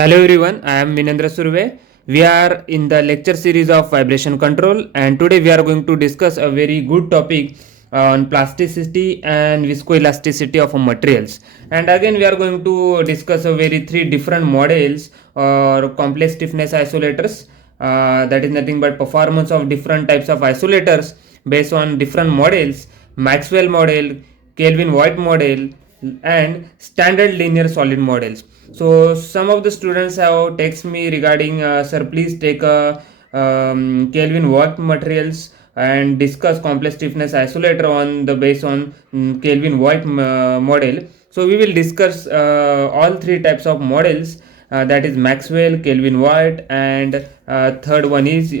Hello everyone, I am Minendra Surve. We are in the lecture series of vibration control, and today we are going to discuss a very good topic on plasticity and viscoelasticity of materials. And again we are going to discuss a very three different models or complex stiffness isolators, that is nothing but performance of different types of isolators based on different models: Maxwell model, Kelvin-Voigt model, and standard linear solid models. So some of the students have text me regarding, sir, please take a Kelvin-Voigt materials and discuss complex stiffness isolator on the based on Kelvin-Voigt model. So we will discuss all three types of models, that is Maxwell, Kelvin-Voigt, and third one is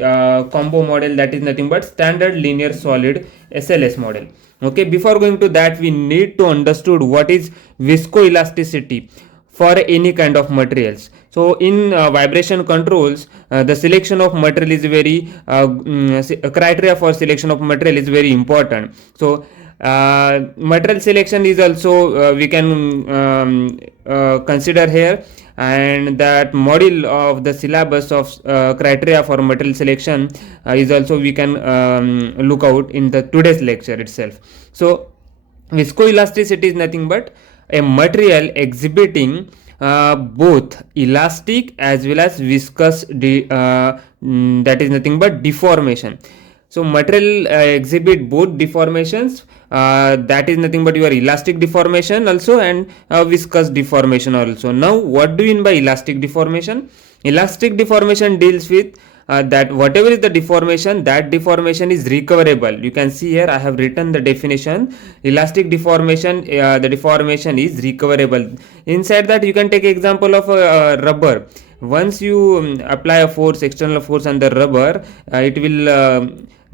combo model, that is nothing but standard linear solid SLS model. Okay, before going to that, we need to understood what is viscoelasticity for any kind of materials. So in vibration controls, the selection of material is very criteria for selection of material is very important. So material selection is also we can consider here, and that module of the syllabus of criteria for material selection is also we can look out in the today's lecture itself. So viscoelasticity is nothing but a material exhibiting both elastic as well as viscous that is nothing but deformation. So material exhibit both deformations, that is nothing but your elastic deformation also and viscous deformation also. Now what do you mean by elastic deformation? Elastic deformation deals with that whatever is the deformation, that deformation is recoverable. You can see here I have written the definition. Elastic deformation, the deformation is recoverable. Inside that you can take example of rubber. Once you apply a force, external force on the rubber, it will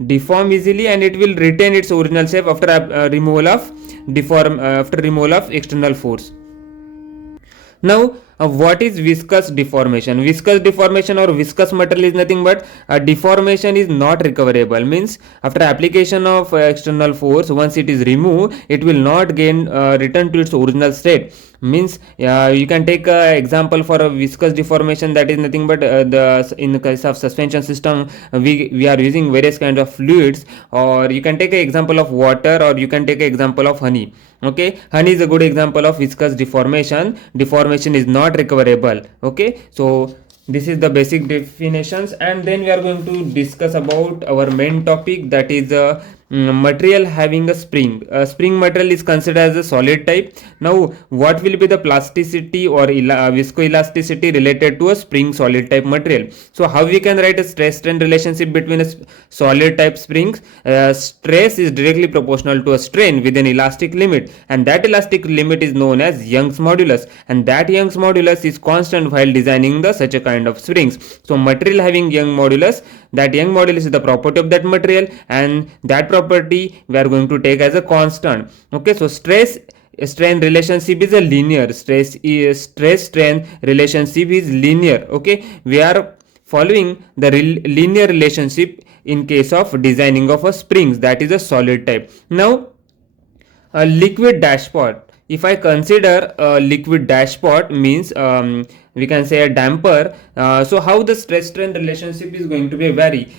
deform easily and it will retain its original shape after removal of external force. Now what is viscous deformation? Viscous deformation or viscous material is nothing but a deformation is not recoverable, means after application of external force, once it is removed, it will not gain return to its original state. Means you can take example for a viscous deformation, that is nothing but in the case of suspension system, we are using various kind of fluids, or you can take an example of water, or you can take an example of honey. Okay, honey is a good example of viscous deformation. Deformation is not recoverable. Okay, so this is the basic definitions, and then we are going to discuss about our main topic, that is material having a spring. Spring material is considered as a solid type. Now what will be the plasticity or viscoelasticity related to a spring solid type material? So how we can write a stress strain relationship between a solid type springs? Stress is directly proportional to a strain with an elastic limit, and that elastic limit is known as Young's modulus, and that Young's modulus is constant while designing the such a kind of springs. So material having Young modulus, that Young modulus is the property of that material, and that property we are going to take as a constant. Okay, so stress strain relationship is a linear. Stress strain relationship is linear. Okay, we are following the linear relationship in case of designing of a springs, that is a solid type. Now a liquid dashpot, if I consider a liquid dashpot, means we can say a damper. So how the stress strain relationship is going to be vary?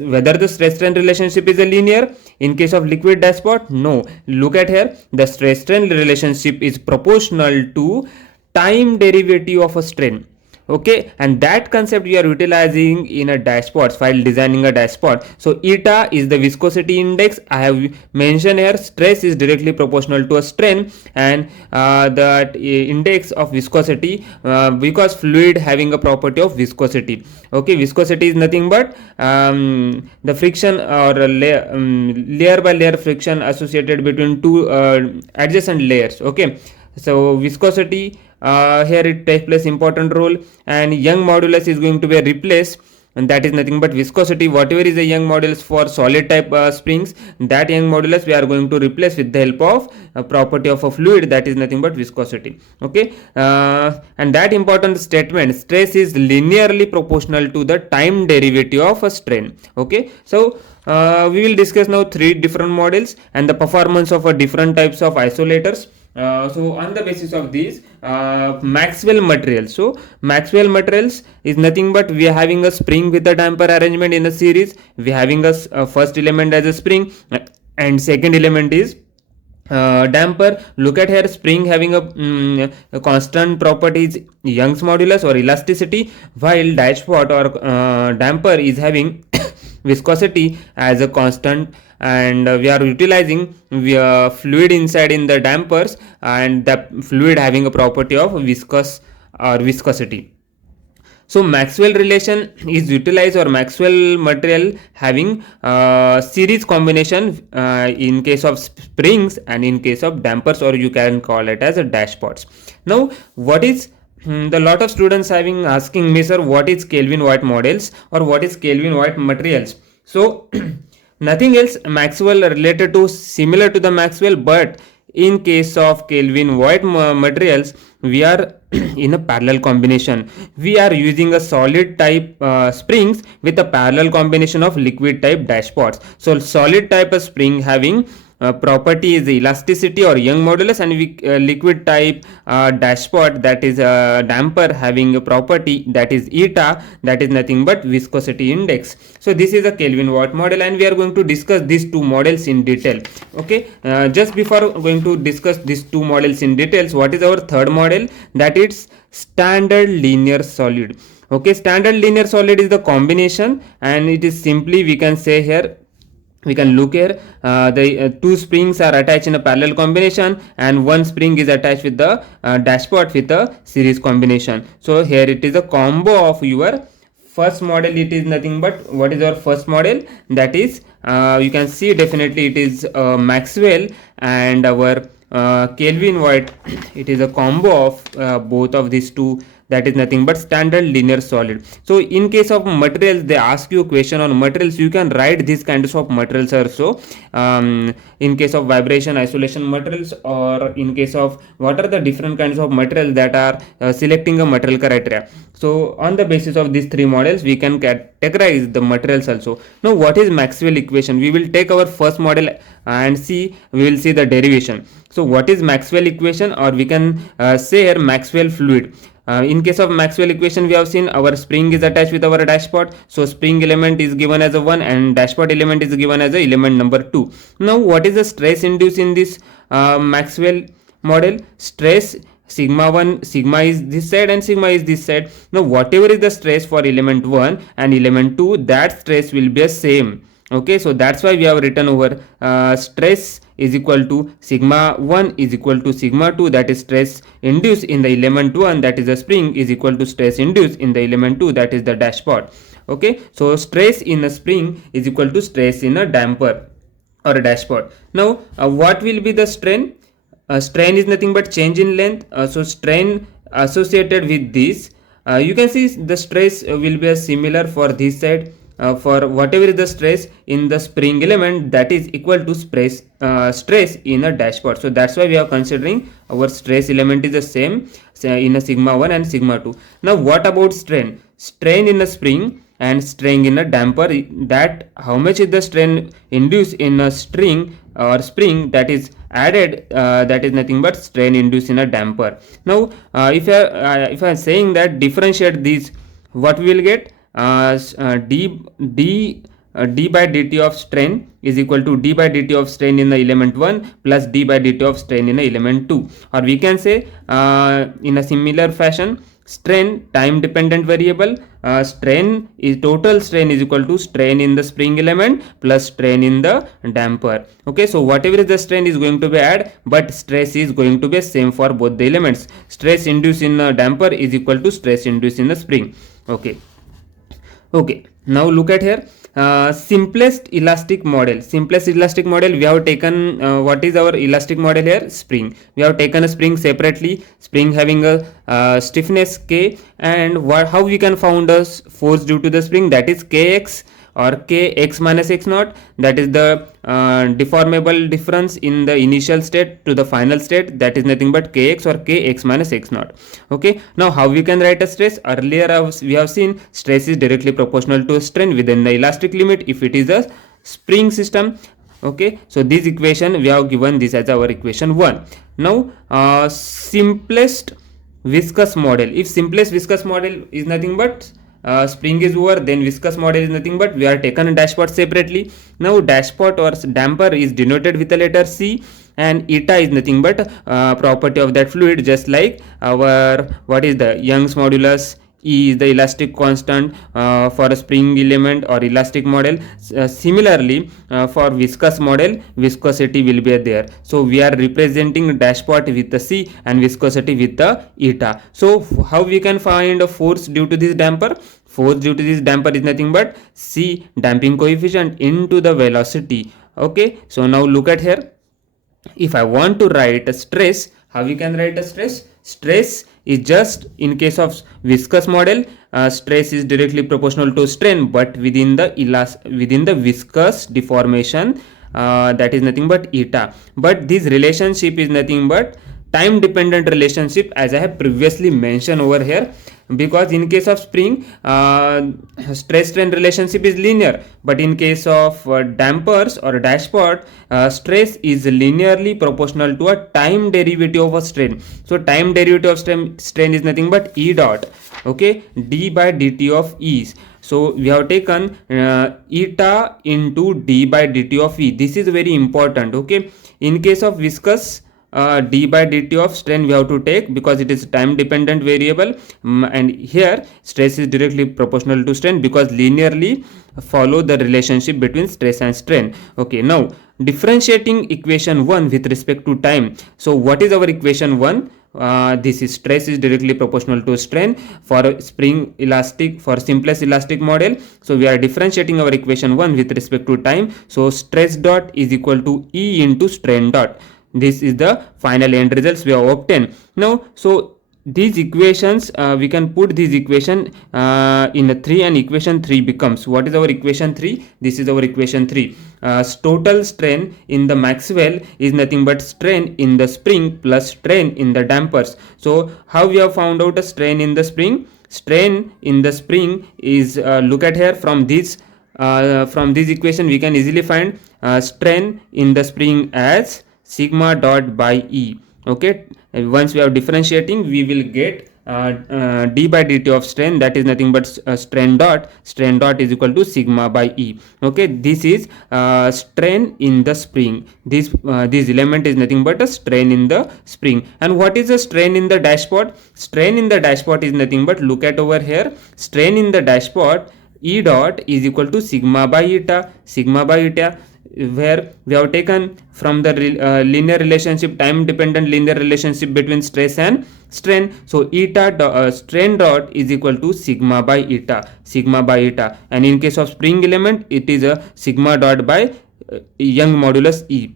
Whether the stress strain relationship is a linear in case of liquid dashpot? No. Look at here, the stress strain relationship is proportional to time derivative of a strain. Okay, and that concept we are utilizing in a dashboard while designing a dashboard. So eta is the viscosity index. I have mentioned here stress is directly proportional to a strain, and that index of viscosity, because fluid having a property of viscosity. Okay, viscosity is nothing but the friction or layer by layer friction associated between two adjacent layers. Okay, so viscosity, here it takes place important role, and Young modulus is going to be replaced, and that is nothing but viscosity. Whatever is the Young modulus for solid type springs, that Young modulus we are going to replace with the help of a property of a fluid, that is nothing but viscosity. Okay, and that important statement, stress is linearly proportional to the time derivative of a strain. Okay, so we will discuss now three different models and the performance of different types of isolators. So on the basis of these Maxwell materials, so Maxwell materials is nothing but we are having a spring with a damper arrangement in a series. We are having a first element as a spring and second element is damper. Look at here, spring having a constant properties Young's modulus or elasticity, while dashpot or damper is having viscosity as a constant, and we are utilizing fluid inside in the dampers and the fluid having a property of viscous or viscosity. So Maxwell relation is utilized, or Maxwell material having series combination in case of springs and in case of dampers, or you can call it as a dashpots. Now what is the lot of students having asking me, sir, what is Kelvin-Voigt models or what is Kelvin-Voigt materials? So nothing else, Maxwell related to similar to the Maxwell, but in case of Kelvin-Voigt materials, we are in a parallel combination. We are using a solid type springs with a parallel combination of liquid type dashpots. So solid type of spring having property is elasticity or Young modulus, and we liquid type dashpot, that is damper, having a property that is eta, that is nothing but viscosity index. So this is a Kelvin-Voigt model, and we are going to discuss these two models in detail. Okay, just before going to discuss these two models in details, what is our third model? That is standard linear solid. Okay, standard linear solid is the combination, and it is simply, we can say here, we can look here, the two springs are attached in a parallel combination and one spring is attached with the dashpot with a series combination. So here it is a combo of your first model. It is nothing but, what is our first model? That is you can see definitely it is Maxwell and our Kelvin-Voigt. It is a combo of both of these two, that is nothing but standard linear solid. So in case of materials, they ask you a question on materials, you can write these kinds of materials also, in case of vibration isolation materials, or in case of what are the different kinds of materials that are selecting a material criteria. So on the basis of these three models, we can categorize the materials also. Now what is Maxwell equation? We will take our first model and we will see the derivation. So what is Maxwell equation, or we can say here Maxwell fluid. In case of Maxwell equation, we have seen our spring is attached with our dashpot. So spring element is given as a 1 and dashpot element is given as a element number 2. Now what is the stress induced in this Maxwell model? Stress sigma 1, sigma is this side and sigma is this side. Now whatever is the stress for element 1 and element 2, that stress will be the same. Okay, so that's why we have written over stress is equal to sigma 1 is equal to sigma 2, that is stress induced in the element 1, that is the spring, is equal to stress induced in the element 2, that is the dashpot. Okay, so stress in a spring is equal to stress in a damper or a dashpot. Now what will be the strain? Strain is nothing but change in length. So strain associated with this, you can see the stress will be similar for this side. For whatever is the stress in the spring element, that is equal to stress in a dashpot. So that's why we are considering our stress element is the same in a sigma 1 and sigma 2. Now what about strain? Strain in a spring and strain in a damper, that how much is the strain induced in a string or spring, that is added, that is nothing but strain induced in a damper. Now if I am saying that differentiate these, what we will get? D by dt of strain is equal to d by dt of strain in the element 1 plus d by dt of strain in the element 2, or we can say in a similar fashion, strain time dependent variable, strain is total strain is equal to strain in the spring element plus strain in the damper. Okay, so whatever is the strain is going to be add, but stress is going to be same for both the elements. Stress induced in a damper is equal to stress induced in the spring. Okay, now look at here, simplest elastic model. Simplest elastic model, we have taken what is our elastic model here? Spring. We have taken a spring separately, spring having a stiffness K, and how we can found a force due to the spring, that is Kx or Kx minus x naught, that is the deformable difference in the initial state to the final state, that is nothing but Kx or Kx minus x naught. Okay, now how we can write a stress? Earlier we have seen stress is directly proportional to strain within the elastic limit if it is a spring system. Okay, so this equation we have given this as our equation 1. Now simplest viscous model. If simplest viscous model is nothing but spring is over, then viscous model is nothing but we are taken a dashpot separately. Now dashpot or damper is denoted with the letter C, and eta is nothing but property of that fluid, just like our what is the Young's modulus. E is the elastic constant for a spring element or elastic model. Similarly, for viscous model, viscosity will be there. So we are representing dashpot with the C and viscosity with the eta. So how we can find a force due to this damper? Force due to this damper is nothing but C, damping coefficient, into the velocity. Okay, so now look at here. If I want to write a stress, how we can write a stress? Stress is just, in case of viscous model, stress is directly proportional to strain, but within the viscous deformation, that is nothing but eta. But this relationship is nothing but time dependent relationship, as I have previously mentioned over here, because in case of spring, stress strain relationship is linear, but in case of dampers or dashpot, stress is linearly proportional to a time derivative of a strain. So time derivative of strain is nothing but E dot, okay, d by dt of E. So we have taken eta into d by dt of E. This is very important. Okay, in case of viscous, d by dt of strain we have to take, because it is time dependent variable, and here stress is directly proportional to strain because linearly follow the relationship between stress and strain. Okay, now differentiating equation 1 with respect to time. So what is our equation 1? This is stress is directly proportional to strain for spring elastic, for simplest elastic model. So we are differentiating our equation 1 with respect to time. So stress dot is equal to E into strain dot. This is the final end results we have obtained. Now, so these equations, we can put this equation in a 3, and equation 3 becomes, what is our equation 3? This is our equation 3. Total strain in the Maxwell is nothing but strain in the spring plus strain in the dampers. So how we have found out a strain in the spring? Strain in the spring is, look at here, from this equation we can easily find strain in the spring as sigma dot by E. Okay, once we are differentiating, we will get d by dt of strain, that is nothing but strain dot is equal to sigma by E. Okay, this is strain in the spring. This element is nothing but a strain in the spring. And what is a strain in the dashpot? Strain in the dashpot is nothing but, look at over here, strain in the dashpot E dot is equal to sigma by eta, where we have taken from the linear relationship, time dependent linear relationship between stress and strain. So eta strain dot is equal to sigma by eta, and in case of spring element it is a sigma dot by Young modulus E.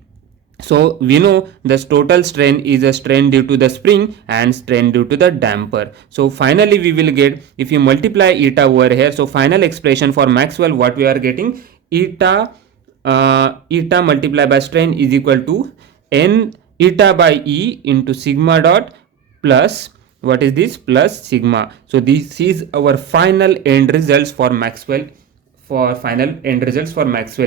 So we know the total strain is a strain due to the spring and strain due to the damper. So finally we will get, if you multiply eta over here, so final expression for Maxwell, what we are getting, eta multiplied by strain is equal to n eta by E into sigma dot plus, what is this, plus sigma. So this is our final end results for Maxwell,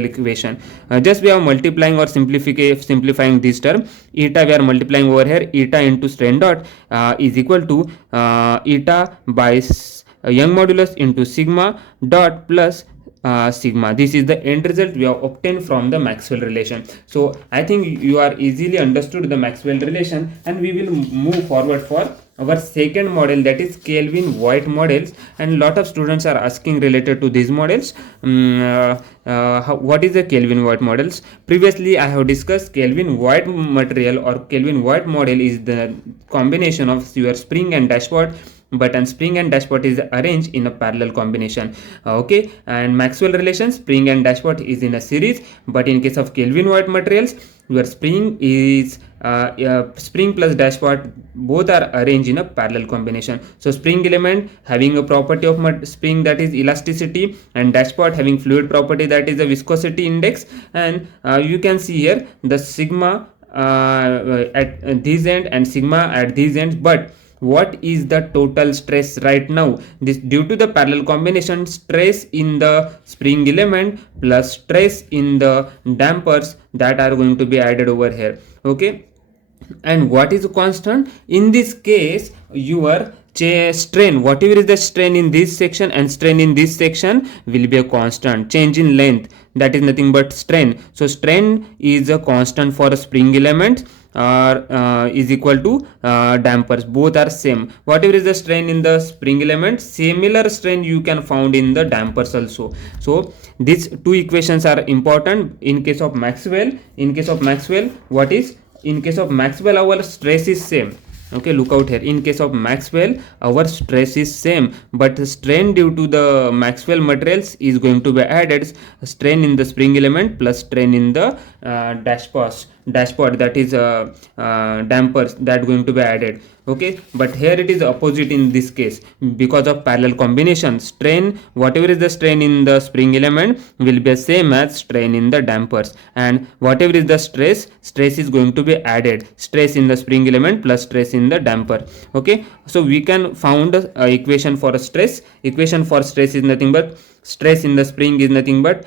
equation. Just we are multiplying or simplifying this term. Eta we are multiplying over here, eta into strain dot is equal to eta by Young modulus into sigma dot plus sigma. This is the end result we have obtained from the Maxwell relation. So I think you are easily understood the Maxwell relation, and we will move forward for our second model, that is Kelvin-Voigt models. And lot of students are asking related to these models, what is the Kelvin-Voigt models? Previously I have discussed Kelvin-Voigt material or Kelvin-Voigt model is the combination of your spring and dashpot, but and spring and dashpot is arranged in a parallel combination. Okay, and Maxwell relation, spring and dashpot is in a series, but in case of Kelvin-Voigt materials, your spring is spring plus dashpot both are arranged in a parallel combination. So spring element having a property of spring, that is elasticity, and dashpot having fluid property, that is the viscosity index. And you can see here the sigma at this end and sigma at these ends, but what is the total stress right now. This due to the parallel combination, stress in the spring element plus stress in the dampers that are going to be added over here. Okay, and what is constant in this case? Your strain, whatever is the strain in this section and strain in this section, will be a constant. Change in length, that is nothing but strain. So strain is a constant for a spring element, or is equal to dampers, both are same. Whatever is the strain in the spring element, similar strain you can found in the dampers also. So these two equations are important in case of Maxwell. In case of Maxwell, what is, in case of Maxwell our stress is same. Okay, look out here, in case of Maxwell our stress is same, but the strain due to the Maxwell materials is going to be added, strain in the spring element plus strain in the dashpot, that is dampers, that going to be added. Okay, but here it is opposite in this case. Because of parallel combination, strain, whatever is the strain in the spring element will be same as strain in the dampers, and whatever is the stress is going to be added, stress in the spring element plus stress in the damper. Okay, so we can found equation for a stress. Equation for stress is nothing but, stress in the spring is nothing but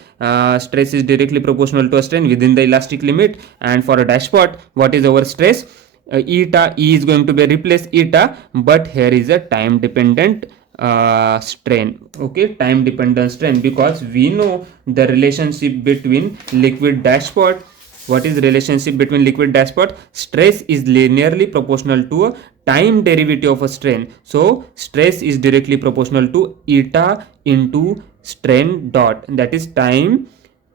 stress is directly proportional to a strain within the elastic limit. And for a dashpot, what is our stress? Eta, E is going to be replace eta, but here is a time dependent strain. Okay, time dependent strain, because we know the relationship between liquid dashpot. What is the relationship between liquid dashpot? Stress is linearly proportional to a time derivative of a strain. So stress is directly proportional to eta into strain dot, that is time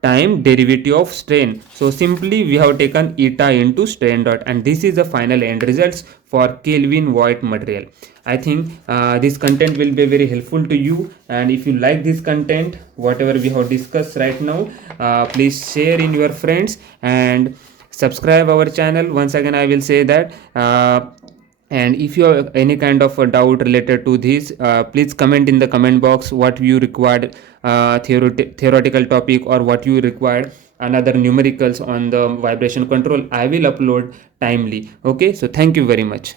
derivative of strain. So simply we have taken eta into strain dot, and this is the final end results for Kelvin-Voigt material. I think this content will be very helpful to you, and if you like this content, whatever we have discussed right now, please share in your friends and subscribe our channel. Once again I will say that, and if you have any kind of a doubt related to this, please comment in the comment box what you required, theoretical topic, or what you required another numericals on the vibration control. I will upload timely. Okay, so thank you very much.